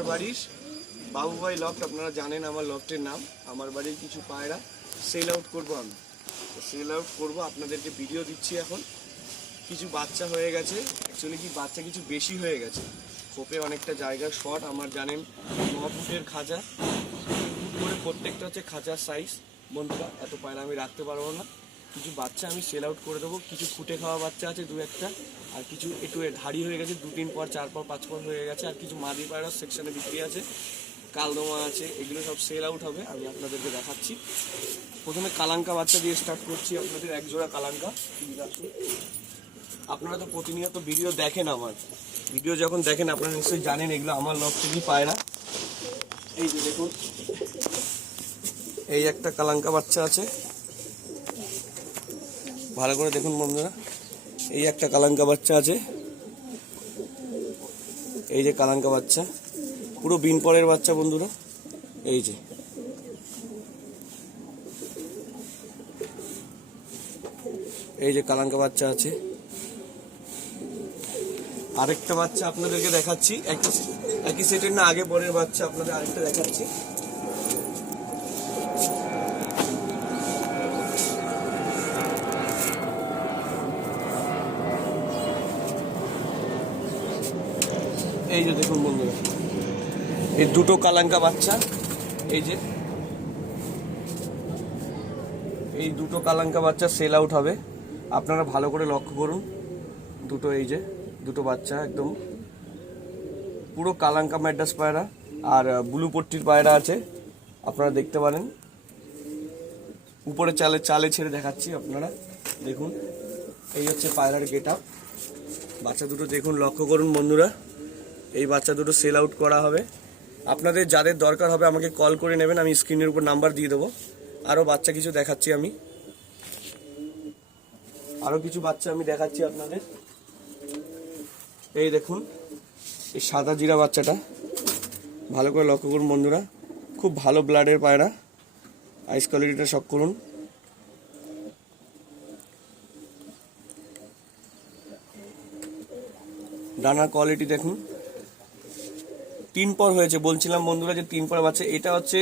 আমার বাড়ির বাবুভাই লফট, আপনারা জানেন আমার লফটের নাম। আমার বাড়ির কিছু পায়রা সেল আউট করবো আমি, সেল আউট করবো, আপনাদেরকে ভিডিও দিচ্ছি। এখন কিছু বাচ্চা হয়ে গেছে, অ্যাকচুয়ালি কি বাচ্চা কিছু বেশি হয়ে গেছে, খোপে অনেকটা জায়গা শর্ট। আমার জানেন 9 ফুটের খাঁচা, 3 ফুট করে প্রত্যেকটা হচ্ছে খাঁচার সাইজ। বন্ধুরা এত পায়রা আমি রাখতে পারবো না, কিছু বাচ্চা আমি সেল আউট করে দেবো। কিছু ফুটে খাওয়া বাচ্চা আছে 2-1টা, আর কিছু একটু ধাড়ি হয়ে গেছে, 2-3 পর 4 পর 5 পর হয়ে গেছে, আর কিছু মাদি পায়রা সেকশনে বিক্রি আছে, কালদমা আছে, এগুলো সব সেল আউট হবে। আমি আপনাদেরকে দেখাচ্ছি। প্রথমে কালাঙ্কা বাচ্চা দিয়ে স্টার্ট করছি, আপনাদের এক জোড়া কালাঙ্কা। আপনারা তো প্রতিনিয়ত ভিডিও দেখেন, আমার ভিডিও যখন দেখেন আপনারা নিশ্চয়ই জানেন এগুলো আমার লফটেরই পায়রা। এই যে দেখুন, এই একটা কালাঙ্কা বাচ্চা আছে, ভালো করে দেখুন বন্ধুরা। এই একটা কালাঙ্কা বাচ্চা আছে, এই যে কালাঙ্কা বাচ্চা, পুরো বিন পরের বাচ্চা বন্ধুরা। এই যে কালাঙ্কা বাচ্চা আছে। আরেকটা বাচ্চা আপনাদেরকে দেখাচ্ছি, একই সেটের না, আগে পরের বাচ্চা আপনাদের আরেকটা দেখাচ্ছি। এই যে দেখুন বন্ধুরা, এই দুটো কালাঙ্কা বাচ্চা, এই দুটো কালাঙ্কা বাচ্চা সেল আউট হবে। আপনারা ভালো করে লক্ষ্য করুন, দুটো এই যে দুটো বাচ্চা একদম পুরো কালাঙ্কা ম্যাড্রাস পায়রা, আর ব্লু পট্টির পায়রা আছে, আপনারা দেখতে পারেন। উপরে চালে ছেড়ে দেখাচ্ছি, আপনারা দেখুন। এই হচ্ছে পায়রার গেট আপ। বাচ্চা দুটো দেখুন, লক্ষ্য করুন বন্ধুরা। এই বাচ্চা দুটো সেল আউট করা হবে। আপনাদের যাদের দরকার হবে আমাকে কল করে নেবেন, আমি স্ক্রিনের উপর নাম্বার দিয়ে দেবো। আরও বাচ্চা কিছু দেখাচ্ছি, আরও কিছু বাচ্চা আমি দেখাচ্ছি আপনাদের। এই দেখুন, এই সাদা জিরা বাচ্চাটা ভালো করে লক্ষ্য করুন বন্ধুরা, খুব ভালো ব্লাডের পায়রা, আইস কোয়ালিটিটা শক করুন। ডানার কোয়ালিটি দেখুন, 3 পর হয়েছে, বলছিলাম বন্ধুরা যে 3 পর বাচ্চা। এটা হচ্ছে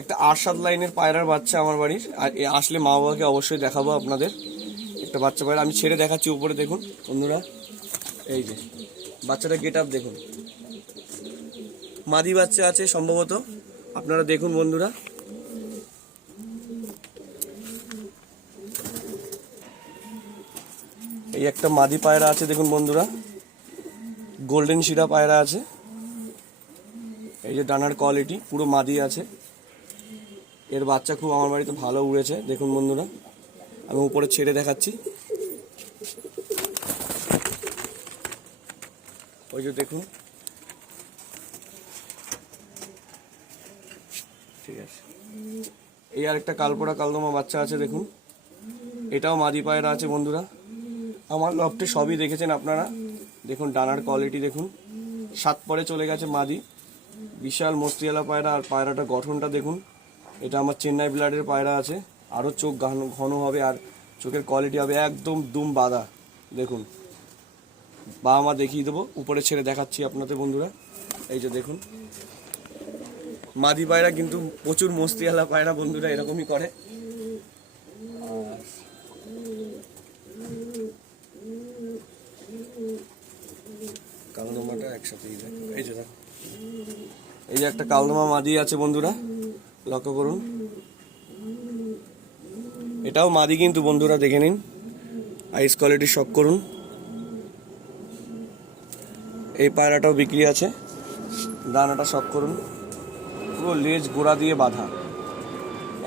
একটা 8-7 লাইনের পায়রার বাচ্চা আমার বাড়ির, আর আসলে মা বাবাকে অবশ্যই দেখাবো আপনাদের। একটা বাচ্চা পায়রা আমি ছেড়ে দেখাচ্ছি, উপরে দেখুন বন্ধুরা। এই যে বাচ্চাটা গেট আপ দেখুন, মাদি বাচ্চা আছে সম্ভবত, আপনারা দেখুন বন্ধুরা। এই একটা মাদি পায়রা আছে দেখুন বন্ধুরা, গোল্ডেন শিরা পায়রা আছে। এই যে ডানার কোয়ালিটি পুরো মাদি আছে, এর বাচ্চা খুব আমার বাড়িতে ভালো উড়েছে দেখুন বন্ধুরা। আমি উপরে ছেড়ে দেখাচ্ছি, ওই যে দেখুন। ঠিক আছে, এই আরেকটা কালপোড়া কালদমা বাচ্চা আছে দেখুন, এটাও মাদি পায়রা আছে বন্ধুরা। আমার লফটে সবই দেখেছেন আপনারা, দেখুন ডানার কোয়ালিটি দেখুন, 7 পরে চলে গেছে মাদি, বিশাল মস্তিওয়ালা পায়রা। আর পায়রাটা গঠনটা দেখুন, এটা আমার চেন্নাই ব্লাডের পায়রা আছে, আরও চোখ ঘন হবে, আর চোখের কোয়ালিটি হবে একদম দুম বাঁধা। দেখুন বাবা মা দেখিয়ে দেবো, উপরে ছেড়ে দেখাচ্ছি আপনাদের বন্ধুরা। এই যে দেখুন, মাদি পায়রা কিন্তু প্রচুর মস্তিওয়ালা পায়রা বন্ধুরা, এরকমই করে। কালদমাটা একসাথেই দেখো, এই যে দেখো, এই যে একটা কালদমা মাদি আছে বন্ধুরা, লক্ষ্য করুন। এটাও মাদি কিন্তু বন্ধুরা, দেখে নিন, আইস কোয়ালিটি শক করুন। এই পায়রাটাও বিক্রি আছে, ডানাটা শক করুন, পুরো লেজ গোড়া দিয়ে বাঁধা,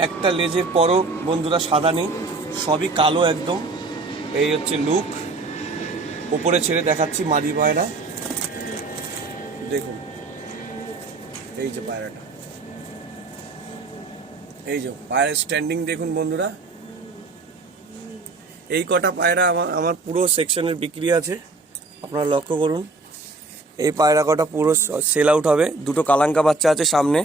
একটা লেজের পরও বন্ধুরা সাদা নেই, সবই কালো একদম। এই হচ্ছে লুক। উপরে ছেড়ে দেখাচ্ছি মাদি পায়রা দেখুন। এই যে পায়রাটা, এই যে পায়রা স্ট্যান্ডিং দেখুন বন্ধুরা। এই কটা পায়রা আমার পুরো সেকশনের বিক্রি আছে, আপনারা লক্ষ্য করুন। এই পায়রা কটা পুরো সেল আউট হবে। দুটো কালাঙ্কা বাচ্চা আছে সামনে,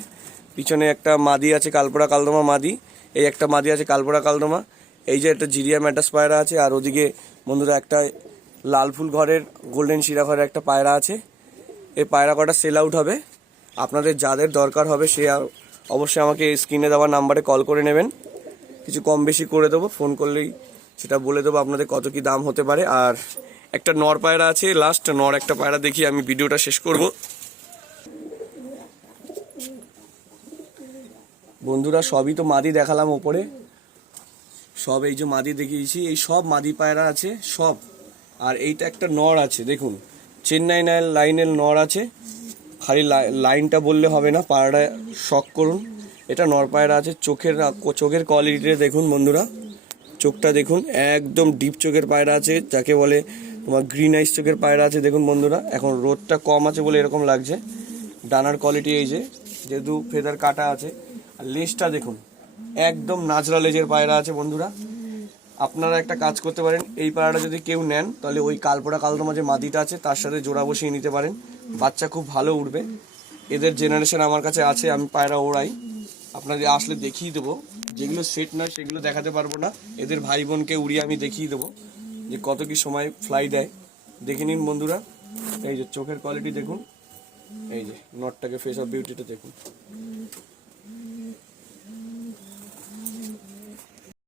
পিছনে একটা মাদি আছে কালপোড়া কালদমা মাদি, এই একটা মাদি আছে কালপোড়া কালদমা। এই যে একটা জিরিয়া ম্যাড্রাস পায়রা আছে, আর ওদিকে বন্ধুরা একটা লাল ফুল ঘরের গোল্ডেন শিরা ঘরের একটা পায়রা আছে। এই পায়রা কটা সেল আউট হবে। আপনাদের যাদের দরকার হবে সে অবশ্যই আমাকে স্ক্রিনে দেওয়া নাম্বারে কল করে নেবেন, কিছু কম বেশি করে দেবো, ফোন করলেই সেটা বলে দেবো আপনাদের কত কি দাম হতে পারে। আর একটা নর পায়রা আছে, লাস্ট নর একটা পায়রা দেখি আমি ভিডিওটা শেষ করব। বন্ধুরা সবই তো মাদি দেখালাম ওপরে, সব এই যে মাদি দেখিয়েছি, এই সব মাদি পায়রা আছে সব। আর এইটা একটা নর আছে দেখুন, চেন্নাই লাইনের নর আছে, খালি লাইনটা বললে হবে না, পায়রাটা শখ করুন। এটা নর পায়রা আছে, চোখের কোয়ালিটিটা দেখুন বন্ধুরা, চোখটা দেখুন একদম ডিপ চোখের পায়রা আছে, যাকে বলে তোমার গ্রিন আইস চোখের পায়রা আছে। দেখুন বন্ধুরা এখন রোদটা কম আছে বলে এরকম লাগছে। ডানার কোয়ালিটি এই যে, যেহেতু ফেদার কাটা আছে। আর লেজটা দেখুন একদম নাচরা লেজের পায়রা আছে বন্ধুরা। আপনারা একটা কাজ করতে পারেন, এই পায়রাটা যদি কেউ নেন তাহলে ওই কালপোড়া কালদমা যে মাদিটা আছে তার সাথে জোড়া বসিয়ে নিতে পারেন, বাচ্চা খুব ভালো উঠবে। এদের জেনারেশন আমার কাছে আছে, আমি পায়রা ওড়াই, আপনাদের আসলে দেখিয়ে দেবো। যেগুলো সেট নয় সেগুলো দেখাতে পারবো না, এদের ভাই বোনকে উড়িয়ে আমি দেখিয়ে দেবো যে কত কি সময় ফ্লাই দেয়। দেখে নিন বন্ধুরা, এই যে চোখের কোয়ালিটি দেখুন, এই যে নটটাকে ফেস অফ বিউটিটা দেখুন।